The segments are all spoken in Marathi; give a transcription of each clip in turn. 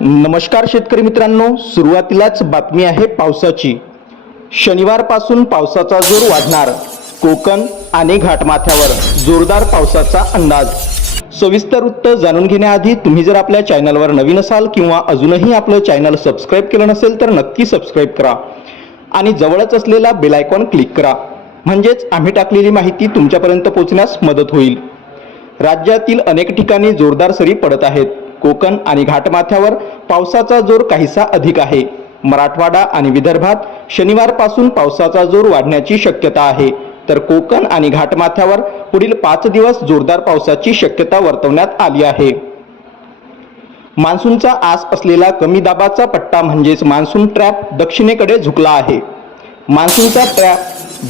नमस्कार शेतकरी मित्रांनो सुरुवातीलाच बातमी आहे पावसाची. शनिवारपासून पावसाचा जोर वाढणार. कोकण आणि घाटमाथ्यावर जोरदार पावसाचा अंदाज. सविस्तर वृत्त जाणून घेण्याआधी तुम्ही जर आपल्या चॅनलवर नवीन असाल किंवा अजूनही आपलं चॅनल सबस्क्राईब केलं नसेल तर नक्की सबस्क्राईब करा. आणि जवळच असलेला बेलायकॉन क्लिक करा. म्हणजेच आम्ही टाकलेली माहिती तुमच्यापर्यंत पोहोचण्यास मदत होईल. राज्यातील अनेक ठिकाणी जोरदार सरी पडत आहेत. कोकण आणि घाटमाथ्यावर पावसाचा जोर काहीसा अधिक आहे. मराठवाडा आणि विदर्भात शनिवारपासून पावसाचा जोर वाढण्याची शक्यता आहे. तर कोकण आणि घाटमाथ्यावर पुढील पाच दिवस जोरदार पावसाची शक्यता वर्तवण्यात आली आहे. मान्सूनचा आस असलेला कमी दाबाचा पट्टा म्हणजेच मान्सून ट्रॅप दक्षिणेकडे झुकला आहे. मान्सूनचा ट्रॅप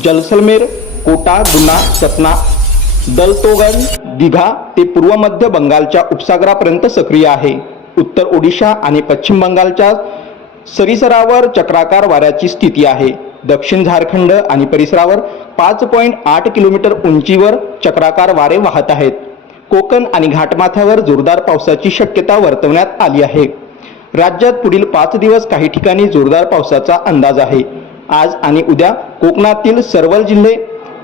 जलसलमेर कोटा गुना सतना दलतोगन दिघा ते पूर्व मध्य बंगालच्या उपसागरापर्यंत सक्रिय आहे. उत्तर ओडिशा आणि पश्चिम बंगालच्या सरिसरावर चक्राकार वाऱ्याची स्थिती आहे. दक्षिण झारखंड आणि परिसरावर पाच पॉईंट आठ किलोमीटर उंचीवर चक्राकार वारे वाहत आहेत. कोकण आणि घाटमाथ्यावर जोरदार पावसाची शक्यता वर्तवण्यात आली आहे. राज्यात पुढील पाच दिवस काही ठिकाणी जोरदार पावसाचा अंदाज आहे. आज आणि उद्या कोकणातील सर्व जिल्हे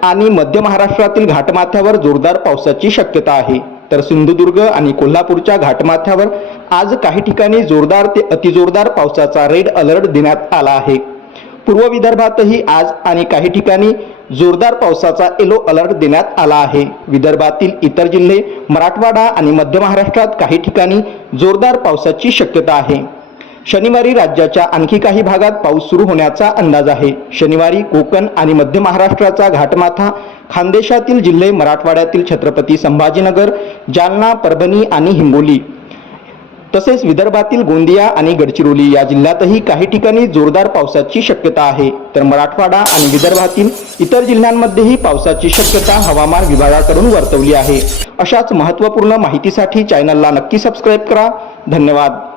आणि मध्य महाराष्ट्रातील घाटमाथ्यावर जोरदार पावसाची शक्यता आहे. तर सिंधुदुर्ग आणि कोल्हापूरच्या घाटमाथ्यावर आज काही ठिकाणी जोरदार ते अतिजोरदार पावसाचा रेड अलर्ट देण्यात आला आहे. पूर्व विदर्भातही आज आणि काही ठिकाणी जोरदार पावसाचा येलो अलर्ट देण्यात आला आहे. विदर्भातील इतर जिल्हे मराठवाडा आणि मध्य महाराष्ट्रात काही ठिकाणी जोरदार पावसाची शक्यता आहे. शनिवारी राज्याच्या आणखी काही भागात पाऊस सुरू होण्याचा अंदाज आहे. शनिवारी कोकण आणि मध्य महाराष्ट्राचा घाटमाथा खानदेशातील जिल्हे मराठवाड्यातील छत्रपती संभाजीनगर जालना परभणी आणि हिंगोली तसेच विदर्भातील गोंदिया आणि गडचिरोली या जिल्ह्यातही काही ठिकाणी जोरदार पावसाची शक्यता आहे. तर मराठवाडा आणि विदर्भातील इतर जिल्ह्यांमध्येही पावसाची शक्यता हवामान विभागाकडून वर्तवली आहे. अशाच महत्त्वपूर्ण माहितीसाठी चॅनलला नक्की सबस्क्राईब करा. धन्यवाद.